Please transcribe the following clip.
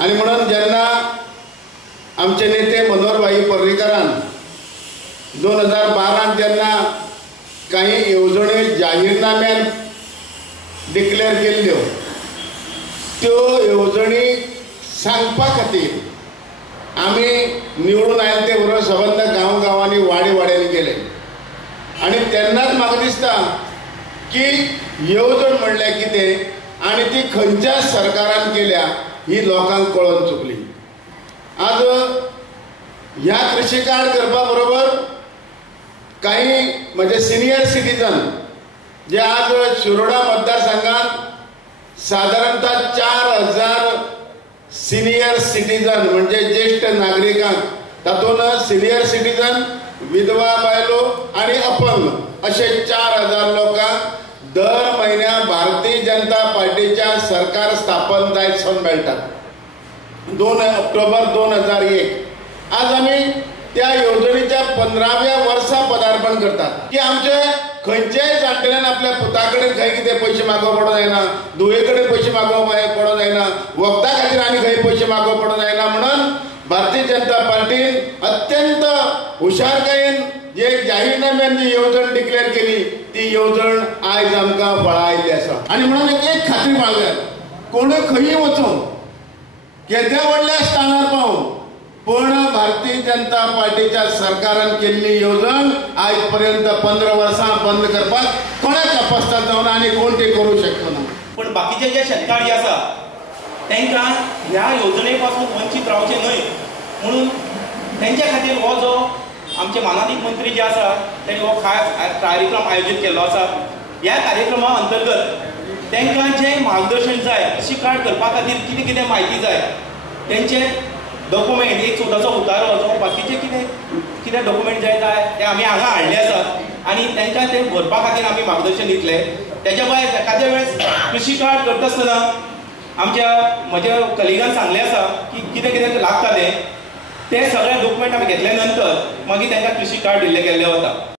आणि म्हणून जेन्ना आमचे नेते मनोहर भाई पर्रीकारान 2012 जेन्ना काही येवजणी जाहीरनाम्यान डिक्लेअर केल्ल्यो त्यो येवजणी सांगपा खातीर आमी निवडून आयले ते बरोबर सबंद गांवांनी वाड्यांनी गेले आणि तेन्नाच म्हाका दिसता की येवजण म्हणल्यार कितें आनी ती खंयच्या सरकारान केल्या ही लोकांक कळोवन चुकली। आज ह्या कृषी कार्ड करपा बरोबर काही म्हणजे सिनियर सिटीजन जे आज शिरोडा मतदारसंघात साधारणतः 4000 सिनियर सिटीजन म्हणजे ज्येष्ठ नागरिकांक तातूंत सिनियर सिटीजन विधवा बायलो आणि अपंग असे 4000 लोकांक दर महिन्या भारतीय जनता पार्टीच्या सरकार स्थापन जायतसून मेळटात। 2 ऑक्टोबर 2001 आज आम्ही त्या योजनेच्या 15व्या वर्सा पदार्पण करतात की आमचे खंयच्याय जाणटेल्यान आपल्या पुताकडे खंय कितें पयशे मागोवप पडों जायना, धुवेकडे पयशे मागोवप पडों जायना, वखदा खातीर आनी खंय पयशे मागोवप पडों जायना म्हणून भारतीय जनता पार्टीन अत्यंत हुशारकायेन जे जाहीरनाम्यान जी येवजण डिक्लेअर केली ती येवजण आयज आमकां फळां आयिल्ली आसा। आनी म्हणून एक खात्री बाळगल्यात कोणूय खंयी वचून केद्या व्हडल्या स्थानार पावून पण भारतीय जनता पार्टीच्या सरकारान केल्ली येवजण आज पर्यंत 15 वर्सां बंद करपाक कोणाक कपासतात जावन आनी कोण ते करू शकना। पण बाकीचे जे शेतकारी आसा तांकां ह्या योजने पासून वंचित रावचे न्हय म्हणून तांच्या खातीर हो जो आमचे मानाधीश मंत्री जे आसा तांणी हो कार्यक्रम आयोजीत केल्लो आसा। ह्या कार्यक्रमा अंतर्गत तांकां जे मार्गदर्शन जाय कृषी कार्ड करपा खातीर कितें कितें म्हायती जाय तेंचे डॉक्युमेंट एक छोटोसो उतारो जो बाकीचे कितें डॉक्युमेंट जाय ते आमी हांगा हाडले आसात आणि तांकां ते भरपा खातीर आमी मार्गदर्शन दितले। तेच्या भायर एखाद्या वेळेस कृषी कार्ड करता आसतना म्हज्या कलिगान सांगले आसा की कितें कितें लागता ते सगळे डॉक्युमेंट आमी घेतल्या नंतर मागीर तांकां कृषी कार्ड दिल्ले गेल्ले वता।